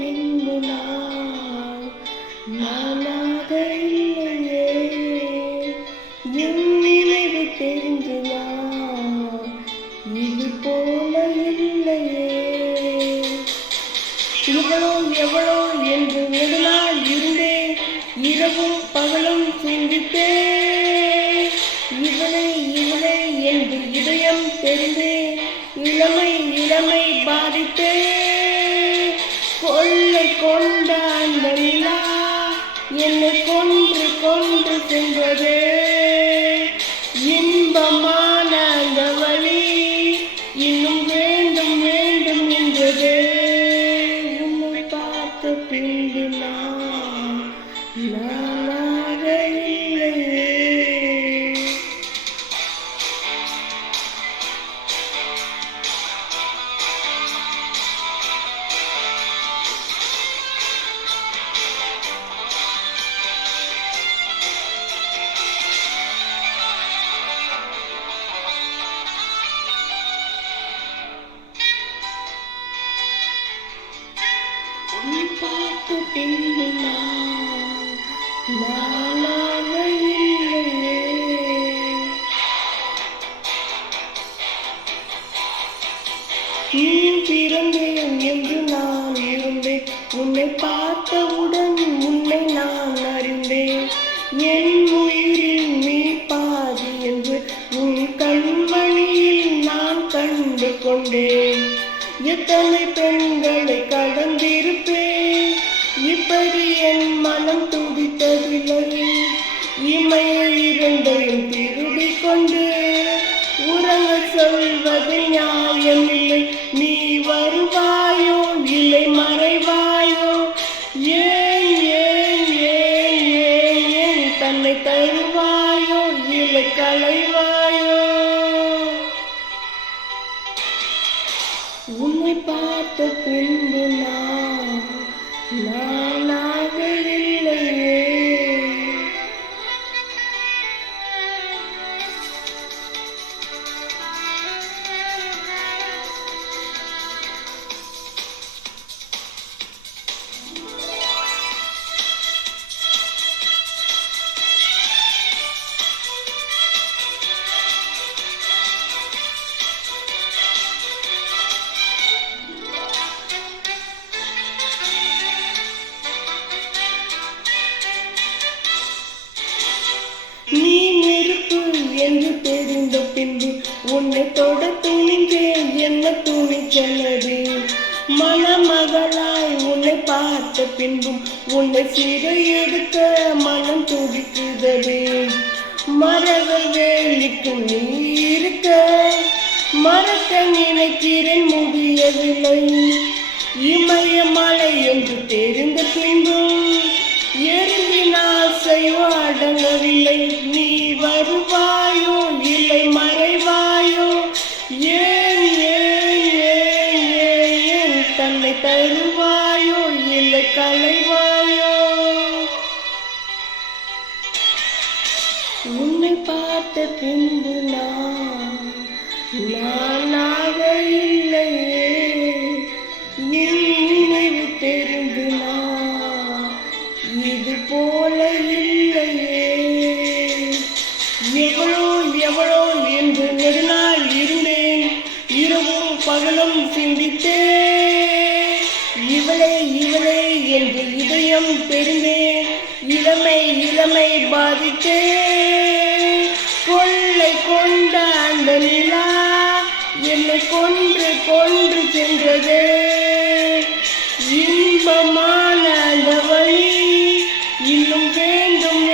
பின்பு நானாக இல்லையே, என் நினைவு தெரிஞ்சு இது போல இல்லையே. இவளோ எவளோ என்று நெடுநாள் இருந்தேன், இரவும் பகலும் சிந்தித்தேன். இவளை இவளை என்று இதயம் தெரிந்தேன், இளமை பாதித்தேன். கொள்ளை கொண்ட அந்த நிலா என்னை கொன்று சென்றதே. இன்பமான அந்த வழி இன்னும் வேண்டும் வேண்டும் என்றதே. உன்னை பார்த்த பின்பு நானாக இல்லையே. உன்னை பார்த்த பின்பு நானாக இல்லையே. நீ பிறந்தேன் என்று நான் இருந்தேன், உன்னை பார்த்தவுடன் உன்னை நான் அறிந்தேன். என் உயிரில் நீ பாதி என்று உன் கண்மணியில் நான் கண்டு கொண்டேன். எத்தனை பெண்களை கடந்திருப்பேன், இப்படி என் மனம் துடித்ததில்லை. இமையை இரண்டையும் திருடிக் கொண்டு உறங்க சொல்வது நியாயமில்லை. நீ வருவாயோ இல்லை மறைவாயோ, ஏன் ஏன் ஏன் ஏன் ஏன் தன்னை தருவாயோ இல்லை களைவாயோ. உன்னை பார்த்த பின்பு நானாக இல்லையே. நீ நெருப்பு என்று தெரிந்த பின்பு உன்னை தொட துணிந்தேன், என்ன துணிச்சலது. மணமகளாய் உன்னை பார்த்த பின்பும் உன்னை சிறை எடுக்க மனம் துடிக்குதது. மரக வேலிக்கு நீ இருக்க மறக்க நினைக்கிறேன், முடியவில்லை. இமயமலை என்று தெரிந்த பின்பும் எரிந்தின் ஆசையோ அடங்கவில்லை. நீ வருவாயோ இல்லை மறைவாயோ, ஏன் ஏன் ஏன் ஏன் ஏன் தன்னை தருவாயோ இல்லை களைவாயோ. உன்னை பார்த்த பின்பு நானாக இல்லையே. என் நினைவு தெரிந்து இது போல இல்லையே. எவளோ எவளோ என்று நெடுநாள் இருந்தேன், இரவும் பகலும் சிந்தித்தேன். இவளே இவளே என்று இதயம் தெரிந்தேன், இளமை பாதித்தேன். கொள்ளை கொண்ட அந்த நிலா என்னை கொன்று சென்றதே. இன்பமான அந்த வழி இன்னும் வேண்டும்.